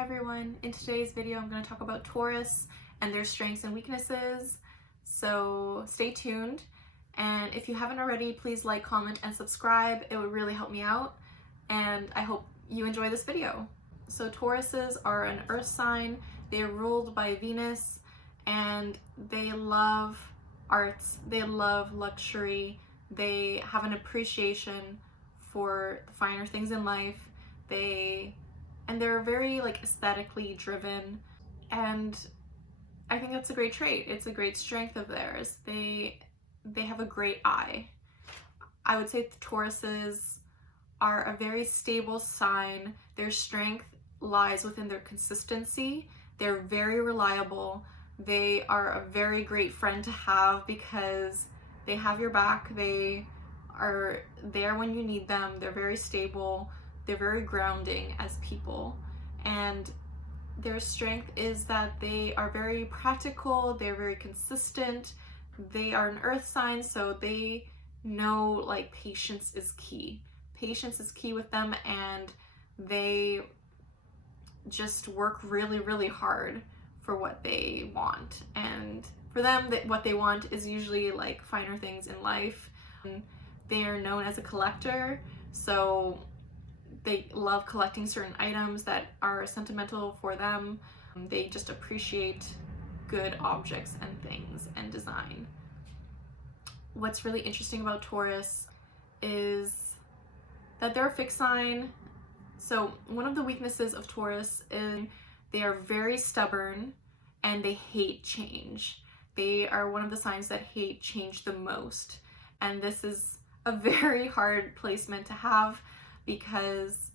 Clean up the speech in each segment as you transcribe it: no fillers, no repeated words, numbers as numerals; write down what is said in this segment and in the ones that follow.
Hi everyone, in today's video I'm going to talk about Taurus and their strengths and weaknesses, so stay tuned. And if you haven't already, please like, comment, and subscribe. It would really help me out, and I hope you enjoy this video. So Tauruses are an earth sign. They are ruled by Venus, and they love arts, they love luxury, they have an appreciation for the finer things in life. They're very aesthetically driven, and I think that's a great trait. It's a great strength of theirs. They have a great eye. I would say the Tauruses are a very stable sign. Their strength lies within their consistency. They're very reliable. They are a very great friend to have because they have your back. They are there when you need them. They're very stable. They're very grounding as people, and their strength is that they are very practical. They're very consistent. They are an earth sign, so they know patience is key. Patience is key with them, and they just work really, really hard for what they want. And for them, what they want is usually finer things in life. They are known as a collector, so they love collecting certain items that are sentimental for them. They just appreciate good objects and things and design. What's really interesting about Taurus is that they're a fixed sign. So one of the weaknesses of Taurus is they are very stubborn and they hate change. They are one of the signs that hate change the most. And this is a very hard placement to have because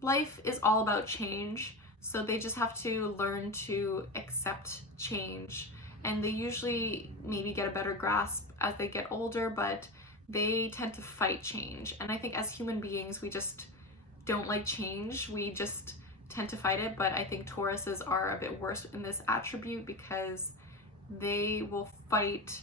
life is all about change. So they just have to learn to accept change. And they usually maybe get a better grasp as they get older, but they tend to fight change. And I think as human beings, we just don't like change. We just tend to fight it. But I think Tauruses are a bit worse in this attribute because they will fight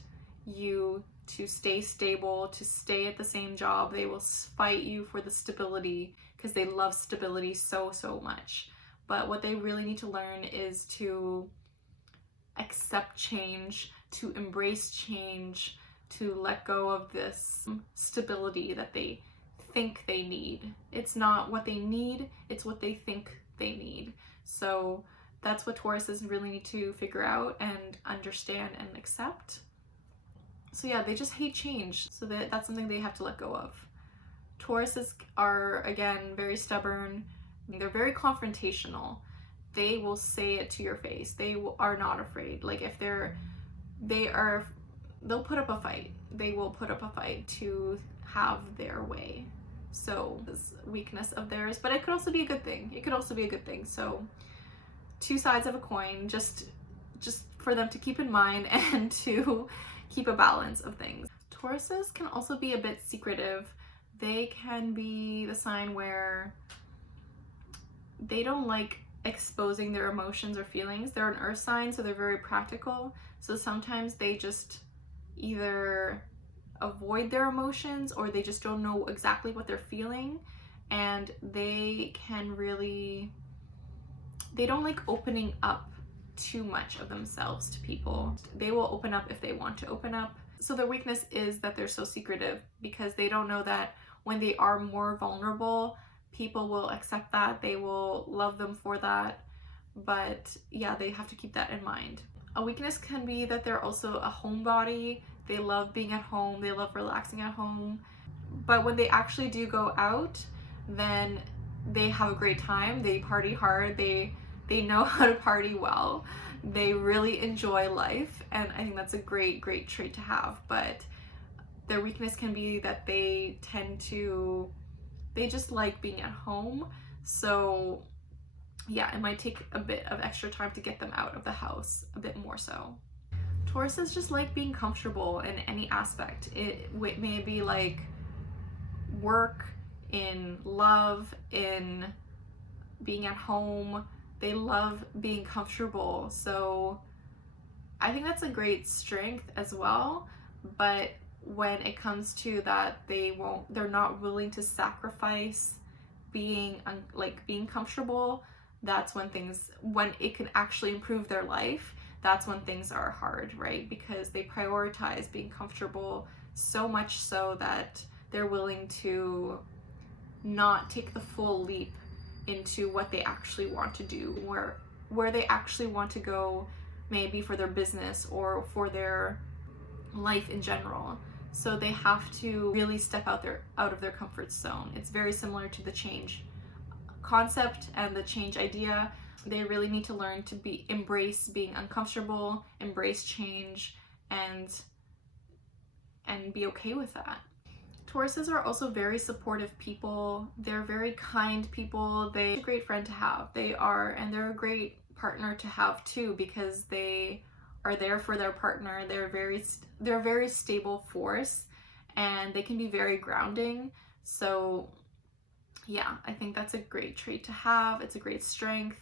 you to stay stable, to stay at the same job. They will fight you for the stability because they love stability so much. But what they really need to learn is to accept change, to embrace change, to let go of this stability that they think they need. It's not what they need, it's what they think they need. So that's what Tauruses really need to figure out and understand and accept. So yeah, they just hate change, so that's something they have to let go of. Tauruses are, again, very stubborn. They're very confrontational. They will say it to your face. They are not afraid. If they'll put up a fight. They will put up a fight to have their way. So this weakness of theirs, but it could also be a good thing. It could also be a good thing. So two sides of a coin, just for them to keep in mind and to keep a balance of things. Tauruses can also be a bit secretive. They can be the sign where they don't like exposing their emotions or feelings. They're an earth sign, so they're very practical. So sometimes they just either avoid their emotions or they just don't know exactly what they're feeling, and they don't like opening up too much of themselves to people. They will open up if they want to open up. So their weakness is that they're so secretive because they don't know that when they are more vulnerable, people will accept that. They will love them for that. But yeah, they have to keep that in mind. A weakness can be that they're also a homebody. They love being at home. They love relaxing at home. But when they actually do go out, then they have a great time. They party hard. They know how to party well. They really enjoy life, and I think that's a great trait to have. But their weakness can be that they just like being at home. So yeah, it might take a bit of extra time to get them out of the house, a bit more so. Tauruses just like being comfortable in any aspect. It may be work, in love, in being at home. They love being comfortable. So I think that's a great strength as well. But when it comes to that, they're not willing to sacrifice being comfortable, that's when it can actually improve their life, that's when things are hard, right? Because they prioritize being comfortable so much so that they're willing to not take the full leap into what they actually want to do, where they actually want to go, maybe for their business or for their life in general. So they have to really step out of their comfort zone. It's very similar to the change concept and the change idea. They really need to learn to embrace being uncomfortable, embrace change, and be okay with that. Tauruses are also very supportive people. They're very kind people. They're a great friend to have. And they're a great partner to have too, because they are there for their partner. They're a very stable force, and they can be very grounding. So yeah, I think that's a great trait to have. It's a great strength.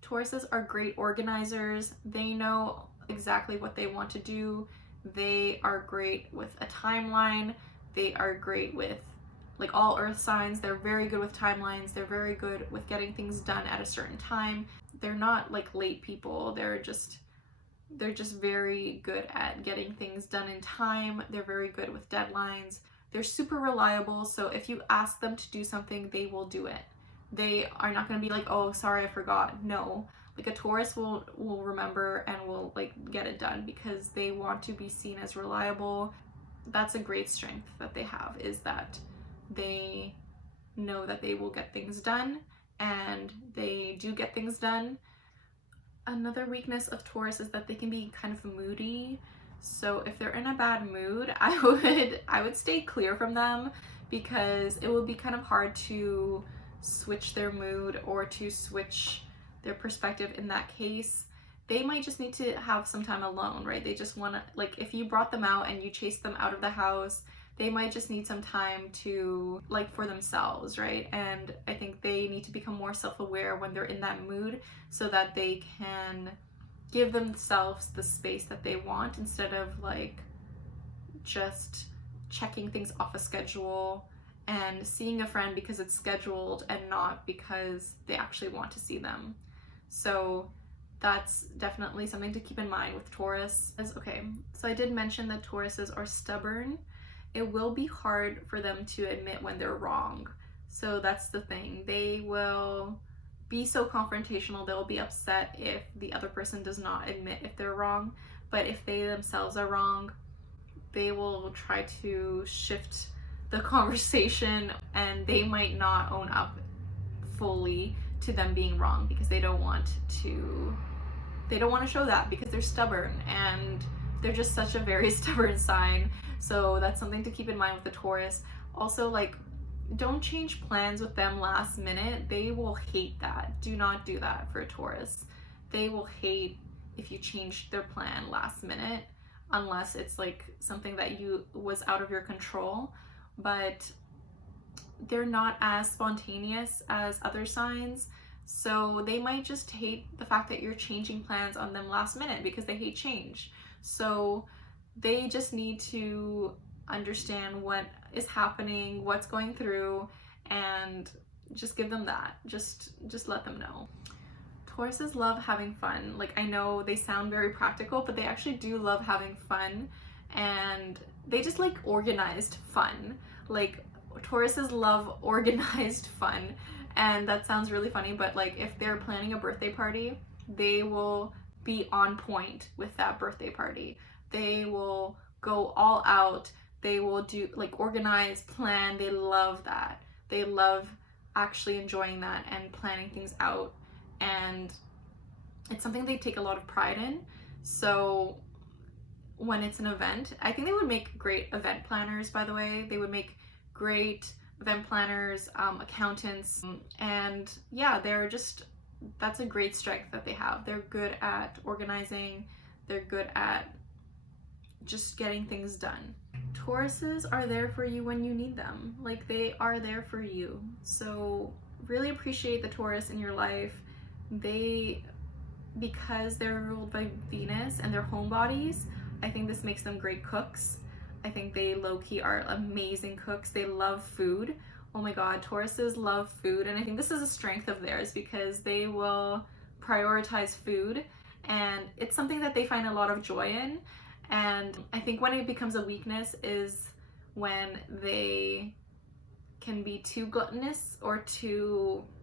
Tauruses are great organizers. They know exactly what they want to do. They are great with a timeline. They are great with, like all earth signs, they're very good with timelines. They're very good with getting things done at a certain time. They're not like late people. They're just very good at getting things done in time. They're very good with deadlines. They're super reliable, so if you ask them to do something, they will do it. They are not going to be like, oh, sorry, I forgot. No, like a Taurus will remember and will like get it done, because they want to be seen as reliable. That's a great strength that they have, is that they know that they will get things done, and they do get things done. Another weakness of Taurus is that they can be kind of moody. So if they're in a bad mood, I would stay clear from them, because it will be kind of hard to switch their mood or to switch their perspective in that case. They might just need to have some time alone, right? They just want to, like, if you brought them out and you chased them out of the house, they might just need some time to, like, for themselves, right? And I think they need to become more self-aware when they're in that mood, so that they can give themselves the space that they want, instead of like just checking things off a schedule and seeing a friend because it's scheduled and not because they actually want to see them. So that's definitely something to keep in mind with Taurus. Okay, so I did mention that Tauruses are stubborn. It will be hard for them to admit when they're wrong. So that's the thing. They will be so confrontational. They'll be upset if the other person does not admit if they're wrong. But if they themselves are wrong, they will try to shift the conversation, and they might not own up fully to them being wrong, because they don't want to show that, because they're stubborn, and they're just such a very stubborn sign. So that's something to keep in mind with the Taurus. Also, like, don't change plans with them last minute. They will hate that. Do not do that for a Taurus. They will hate if you change their plan last minute, unless it's like something that was out of your control. But they're not as spontaneous as other signs, so they might just hate the fact that you're changing plans on them last minute, because they hate change. So they just need to understand what is happening, what's going through, and just give them that. Just let them know. Tauruses love having fun. Like, I know they sound very practical, but they actually do love having fun, and they just like organized fun. Like, Tauruses love organized fun, and that sounds really funny, but like if they're planning a birthday party, they will be on point with that birthday party. They will go all out. They will do like organized, plan. They love that. They love actually enjoying that and planning things out, and it's something they take a lot of pride in. So when it's an event, I think they would make great event planners, by the way. They would make great event planners, accountants, and yeah, that's a great strength that they have. They're good at organizing. They're good at just getting things done. Tauruses are there for you when you need them. Like, they are there for you. So really appreciate the Taurus in your life. Because they're ruled by Venus and they're homebodies, I think this makes them great cooks. I think they low-key are amazing cooks. They love food. Oh my god, Tauruses love food, and I think this is a strength of theirs because they will prioritize food, and it's something that they find a lot of joy in. And I think when it becomes a weakness is when they can be too gluttonous or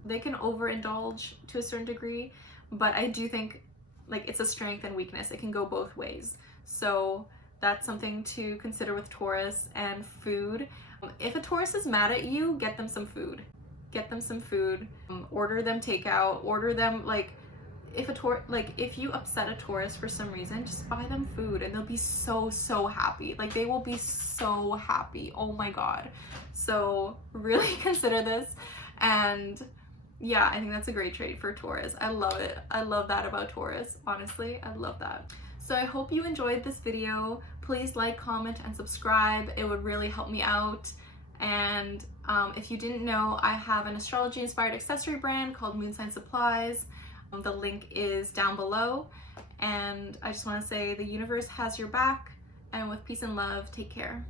they can overindulge to a certain degree. But I do think like it's a strength and weakness. It can go both ways. So that's something to consider with Taurus. And food. If a Taurus is mad at you, get them some food. Get them some food. Order them takeout. Order them like if you upset a Taurus for some reason, just buy them food and they'll be so happy. Like they will be so happy. Oh my god. So really consider this. And yeah, I think that's a great trait for Taurus. I love it. I love that about Taurus. Honestly, I love that. So I hope you enjoyed this video. Please like, comment, and subscribe. It would really help me out. And if you didn't know, I have an astrology inspired accessory brand called Moon Sign Supplies. The link is down below. And I just want to say the universe has your back. And with peace and love, take care.